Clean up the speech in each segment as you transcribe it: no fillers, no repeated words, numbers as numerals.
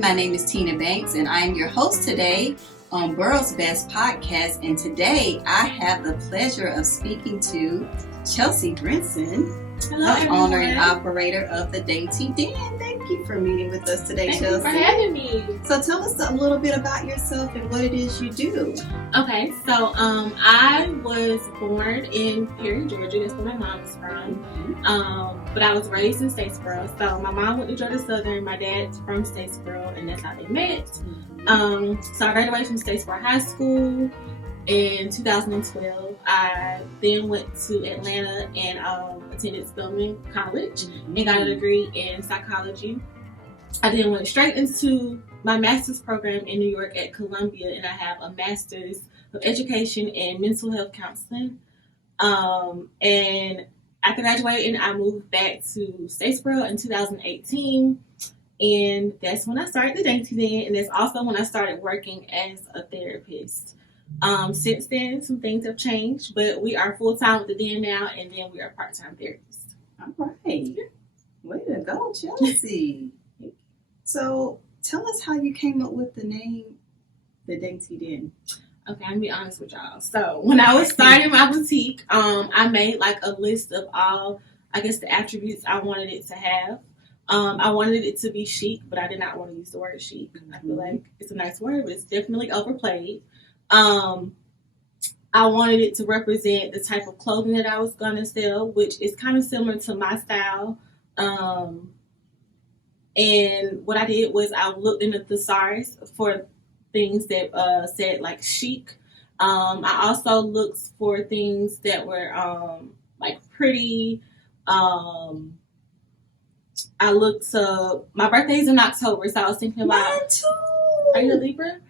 my name is Tina Banks, and I am your host today on World's Best Podcast. And today I have the pleasure of speaking to Chelsea Brinson, the owner and operator of the Dainty Den. Thank you for meeting with us today, Thank Chelsea. you for having me. So tell us a little bit about yourself and what it is you do. Okay, so I was born in Perry, Georgia. That's where my mom is from. But I was raised in Statesboro. So my mom went to Georgia Southern. My dad's from Statesboro, and that's how they met. So I graduated from Statesboro High School in 2012. I then went to Atlanta and attended Spelman College and got a degree in psychology. I then went straight into my master's program in New York at Columbia, and I have a master's of education in mental health counseling. And after graduating, I moved back to Statesboro in 2018, and that's when I started the Dainty Den, and that's also when I started working as a therapist. Since then, some things have changed, but we are full-time with the Den now, and then we are part-time therapists. All right. Way to go, Chelsea. So tell us how you came up with the name, the Dainty Den. Okay, I'm gonna be honest with y'all. So when I was starting my boutique, I made like a list of all, I guess, the attributes I wanted it to have. I wanted it to be chic, but I did not want to use the word chic. I feel like it's a nice word, but it's definitely overplayed. I wanted it to represent the type of clothing that I was gonna sell, which is kind of similar to my style. And what I did was I looked in the thesaurus for things that said like chic. I also looked for things that were like pretty. I looked my birthday's in October, so I was thinking about. Mine too. Are you a Libra?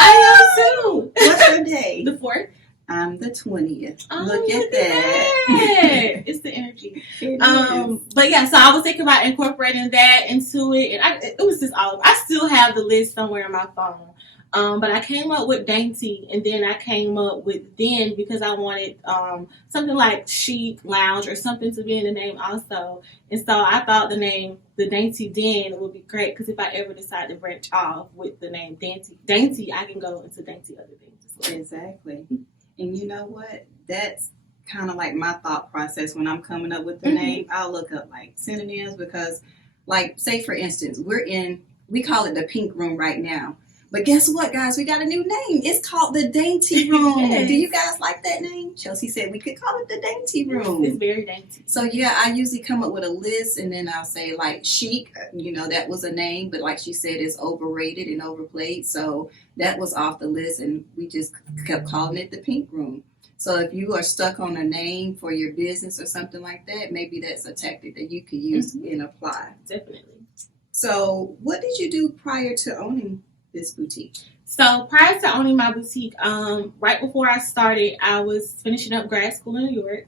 I am too. What's your day? The 4th. I'm the 20th. Oh, look at that. It's the energy. But yeah, so I was thinking about incorporating that into it, and it was just all. I still have the list somewhere on my phone. But I came up with Dainty, and then I came up with Den because I wanted something like chic, lounge, or something to be in the name also. And so I thought the name, the Dainty Den, would be great because if I ever decide to branch off with the name Dainty, I can go into Dainty other things as well. Exactly. And you know what? That's kind of like my thought process when I'm coming up with the name. I'll look up like synonyms because, like, say for instance, we call it the Pink Room right now. But guess what, guys? We got a new name. It's called the Dainty Room. Yes. Do you guys like that name? Chelsea said we could call it the Dainty Room. It's very dainty. So yeah, I usually come up with a list, and then I'll say like chic. You know, that was a name, but like she said, it's overrated and overplayed. So that was off the list, and we just kept calling it the Pink Room. So if you are stuck on a name for your business or something like that, maybe that's a tactic that you could use and apply. Definitely. So what did you do prior to owning this boutique? So prior to owning my boutique, right before I started, I was finishing up grad school in New York.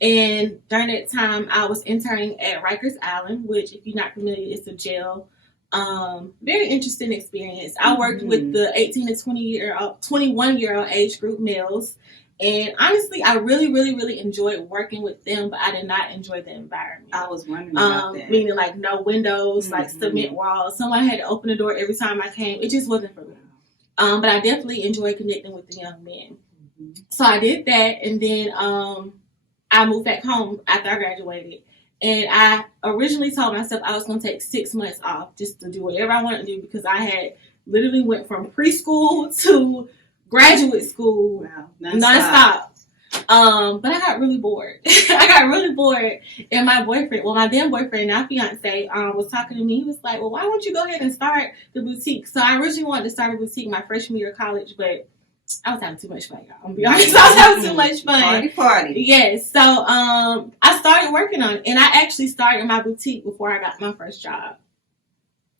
And during that time, I was interning at Rikers Island, which, if you're not familiar, is a jail. Very interesting experience. I worked with the 18 to 21-year-old age group males. And honestly, I really, really, really enjoyed working with them, but I did not enjoy the environment. I was wondering about that. Meaning like no windows, like cement walls. Someone had to open the door every time I came. It just wasn't for me. But I definitely enjoyed connecting with the young men. So I did that, and then I moved back home after I graduated. And I originally told myself I was going to take 6 months off just to do whatever I wanted to do because I had literally went from preschool to graduate school nonstop. But I got really bored. And my then boyfriend, now fiance, was talking to me. He was like, well, why don't you go ahead and start the boutique? So I originally wanted to start a boutique my freshman year of college, but I was having too much fun, y'all. I'm gonna be honest. I was having too much fun. Party. Yes. So I started working on it, and I actually started my boutique before I got my first job.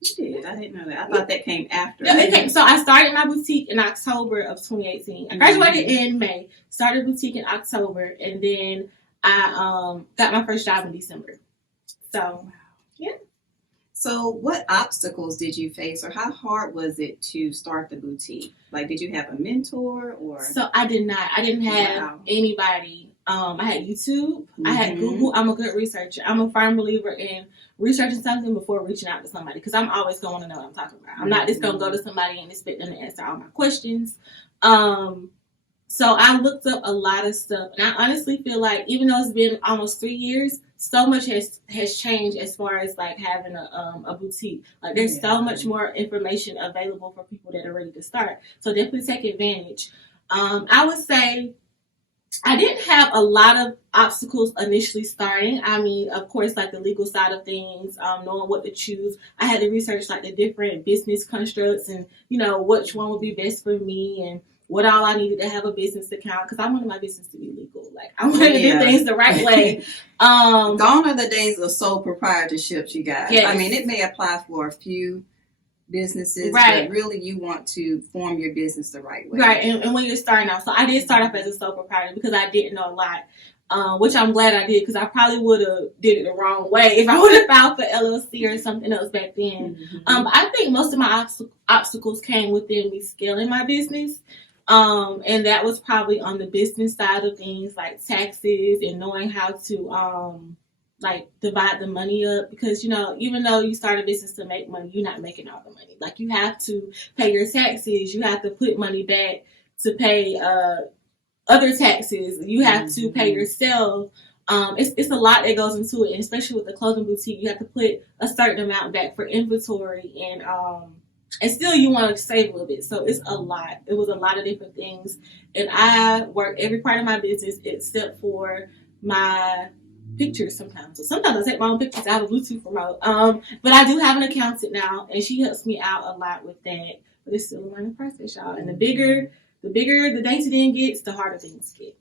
You did? I didn't know that. I thought that came after. No, it came. So I started my boutique in October of 2018. I graduated in May, started boutique in October, and then I got my first job in December. So, yeah. So what obstacles did you face, or how hard was it to start the boutique? Like, did you have a mentor, or? So I did not. I didn't have anybody I had YouTube. I had Google. I'm a good researcher. I'm a firm believer in researching something before reaching out to somebody because I'm always going to know what I'm talking about. I'm not just going to go to somebody and expect them to answer all my questions. So I looked up a lot of stuff, and I honestly feel like even though it's been almost 3 years, so much has changed as far as like having a boutique. Like there's so much more information available for people that are ready to start. So definitely take advantage. I would say I didn't have a lot of obstacles initially starting. I mean, of course, like the legal side of things, knowing what to choose. I had to research like the different business constructs and, which one would be best for me and what all I needed to have a business account because I wanted my business to be legal. Like I wanted to do things the right way. Gone are the days of sole proprietorships, you guys. Yes. I mean, it may apply for a few businesses, but really you want to form your business the right way. Right, and when you're starting out. So I did start off as a sole proprietor because I didn't know a lot, which I'm glad I did because I probably would have did it the wrong way if I would have filed for LLC or something else back then. I think most of my obstacles came within me scaling my business. And that was probably on the business side of things, like taxes and knowing how to divide the money up because, even though you start a business to make money, you're not making all the money. Like you have to pay your taxes. You have to put money back to pay other taxes. You have to pay yourself. It's a lot that goes into it. And especially with the clothing boutique, you have to put a certain amount back for inventory and still you want to save a little bit. So it's a lot. It was a lot of different things. And I work every part of my business except for my pictures sometimes. So sometimes I take my own pictures out of Bluetooth remote. But I do have an accountant now and she helps me out a lot with that. But it's still a learning process, y'all. And the bigger the Dainty Den gets, the harder things get.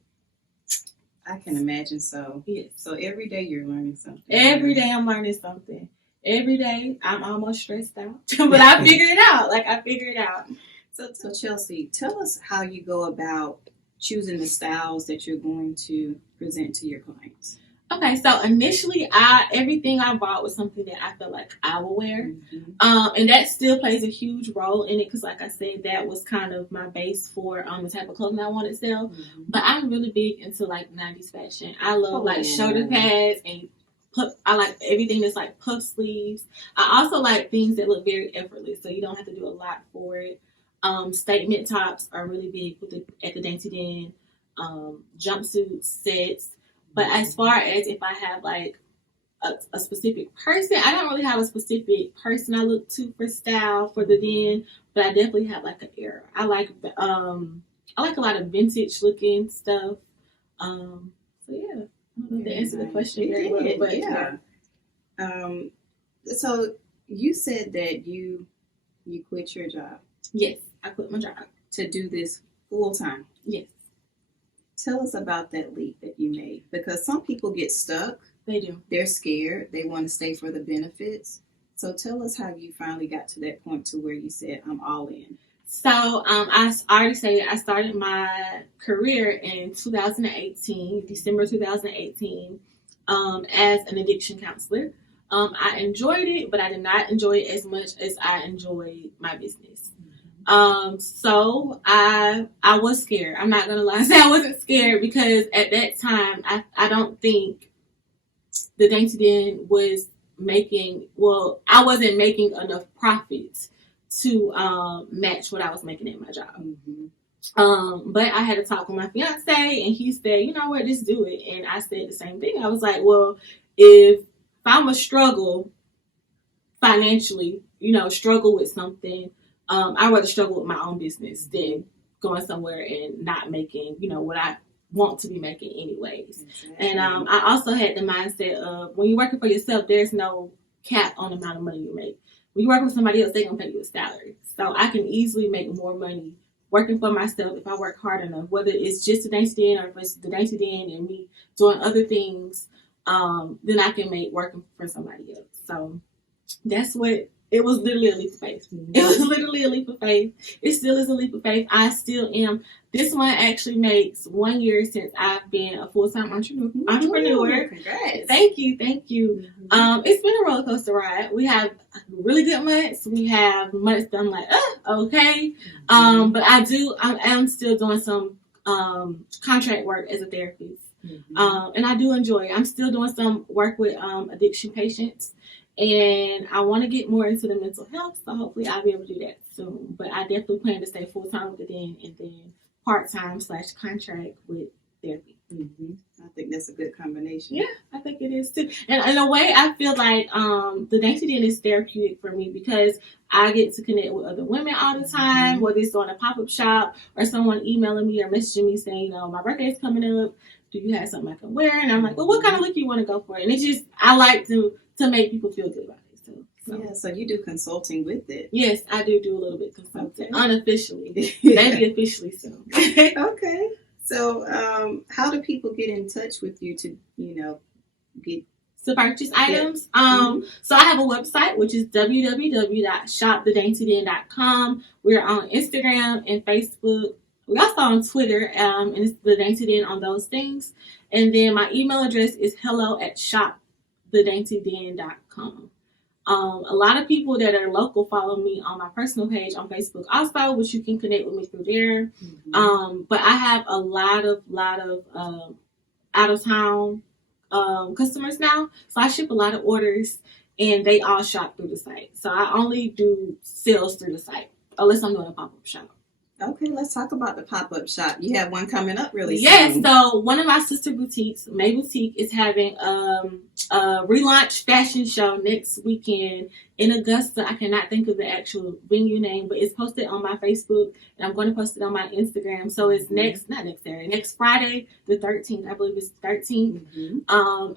I can imagine so. Yes. So every day you're learning something. Every day I'm learning something. Every day I'm almost stressed out. But I figure it out. I figure it out. So Chelsea, tell us how you go about choosing the styles that you're going to present to your clients. Okay, so initially, everything I bought was something that I felt like I would wear, and that still plays a huge role in it because, like I said, that was kind of my base for the type of clothing I wanted to sell. But I'm really big into 90s fashion. I love shoulder pads and I like everything that's like puff sleeves. I also like things that look very effortless, so you don't have to do a lot for it. Statement tops are really big at the Dainty Den. Jumpsuit sets. But as far as if I have a specific person, I don't really have a specific person I look to for style for the den, but I definitely have an era. I like a lot of vintage looking stuff. So yeah, I don't know if that answered the question very well, but yeah. So you said that you quit your job. Yes, I quit my job to do this full time. Yes. Tell us about that leap that you made, because some people get stuck. They do. They're scared. They want to stay for the benefits. So tell us how you finally got to that point to where you said, I'm all in. So I already said I started my career in 2018, December 2018, as an addiction counselor. I enjoyed it, but I did not enjoy it as much as I enjoyed my business. So I was scared. I'm not going to lie. I wasn't scared because at that time, I don't think the Dainty Den was I wasn't making enough profits to, match what I was making at my job. But I had to talk with my fiance and he said, you know what, just do it. And I said the same thing. I was like, well, if I'm a struggle financially, struggle with something, I'd rather struggle with my own business than going somewhere and not making, what I want to be making anyways. Exactly. And I also had the mindset of when you're working for yourself, there's no cap on the amount of money you make. When you work with somebody else, they're going to pay you a salary. So I can easily make more money working for myself if I work hard enough, whether it's just the Dainty Den or if it's the Dainty Den and me doing other things, then I can make working for somebody else. So that's what. It was literally a leap of faith. It was literally a leap of faith. It still is a leap of faith. I still am. This one actually makes 1 year since I've been a full-time entrepreneur. Congrats. Thank you. It's been a roller coaster ride. We have really good months. We have months that I'm like, okay. But I am still doing some contract work as a therapist. And I do enjoy it. I'm still doing some work with addiction patients, and I want to get more into the mental health, so hopefully I'll be able to do that soon. But I definitely plan to stay full-time with the den and then part-time / contract with therapy. I think that's a good combination. Yeah, I think it is too. And in a way, I feel like the Dainty Den is therapeutic for me because I get to connect with other women all the time, whether it's on a pop-up shop or someone emailing me or messaging me saying, you know, my birthday is coming up. Do you have something I can wear? And I'm like, well, what kind of look you want to go for? And it's just, I like to make people feel good about it. So. Yeah, so you do consulting with it. Yes, I do a little bit of consulting, unofficially. Maybe officially soon. Okay. So, how do people get in touch with you to, get to purchase items? So I have a website, which is www.shopthedaintyden.com. We're on Instagram and Facebook. We're also on Twitter, and it's the Dainty Den on those things. And then my email address is hello@shopthedaintyden.com. A lot of people that are local follow me on my personal page on Facebook also, which you can connect with me through there. But I have a lot of out of town customers now, so I ship a lot of orders, and they all shop through the site. So I only do sales through the site unless I'm doing a pop-up shop. Okay, let's talk about the pop-up shop. You have one coming up really soon. Yes, so one of my sister boutiques, May Boutique, is having a relaunch fashion show next weekend in Augusta. I cannot think of the actual venue name, but it's posted on my Facebook, and I'm going to post it on my Instagram. So it's next Friday, the 13th. I believe it's 13th.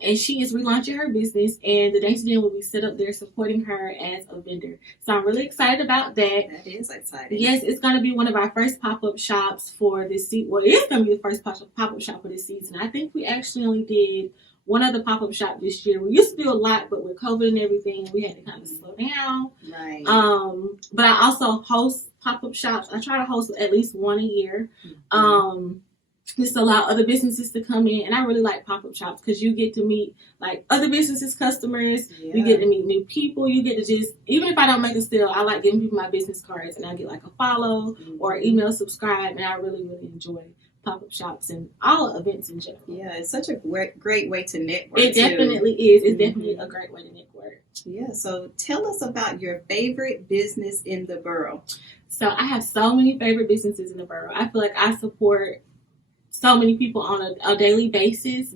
And she is relaunching her business, and the Dainty Den will be set up there supporting her as a vendor. So I'm really excited about that. That is exciting. Yes, it's going to be one of our first pop-up shops for this season. Well, it is going to be the first pop-up shop for this season. I think we actually only did one other pop-up shop this year. We used to do a lot, but with COVID and everything, we had to kind of slow down. Right. But I also host pop-up shops. I try to host at least one a year. Just allow other businesses to come in, and I really like pop-up shops because you get to meet like other businesses, customers. You get to meet new people. You get to just, even if I don't make a sale, I like giving people my business cards, and I get like a follow or email subscribe, and I really enjoy pop-up shops and all events in general. Yeah, it's such a great way to network. It definitely is. It's definitely a great way to network. Yeah, so tell us about your favorite business in the borough. So I have so many favorite businesses in the borough. I feel like I support so many people on a daily basis,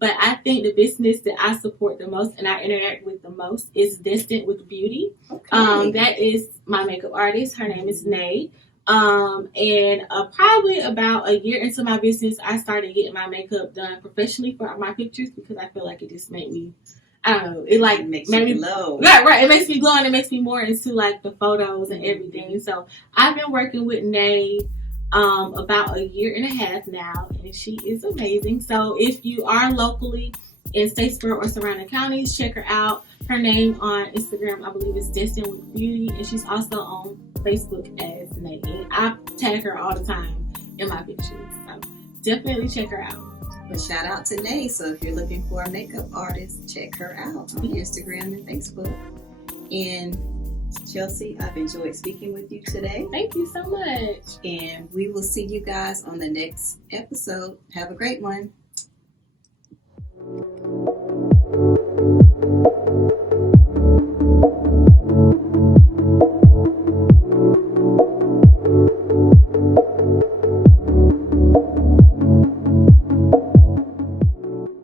but I think the business that I support the most and I interact with the most is Destined with Beauty. That is my makeup artist. Her name is Nay. And probably about a year into my business, I started getting my makeup done professionally for my pictures because I feel like it just made me, I don't know, it like makes made me me glow. Right. It makes me glow, and it makes me more into like the photos and everything. So I've been working with Nay about a year and a half now, and she is amazing. So if you are locally in Statesboro or surrounding counties, check her out. Her name on Instagram, I believe, is Destined with Beauty, and she's also on Facebook as Nay. I tag her all the time in my pictures, so definitely check her out. But shout out to Nay. So if you're looking for a makeup artist, check her out on Instagram and Facebook. And Chelsea, I've enjoyed speaking with you today. Thank you so much. And we will see you guys on the next episode. Have a great one.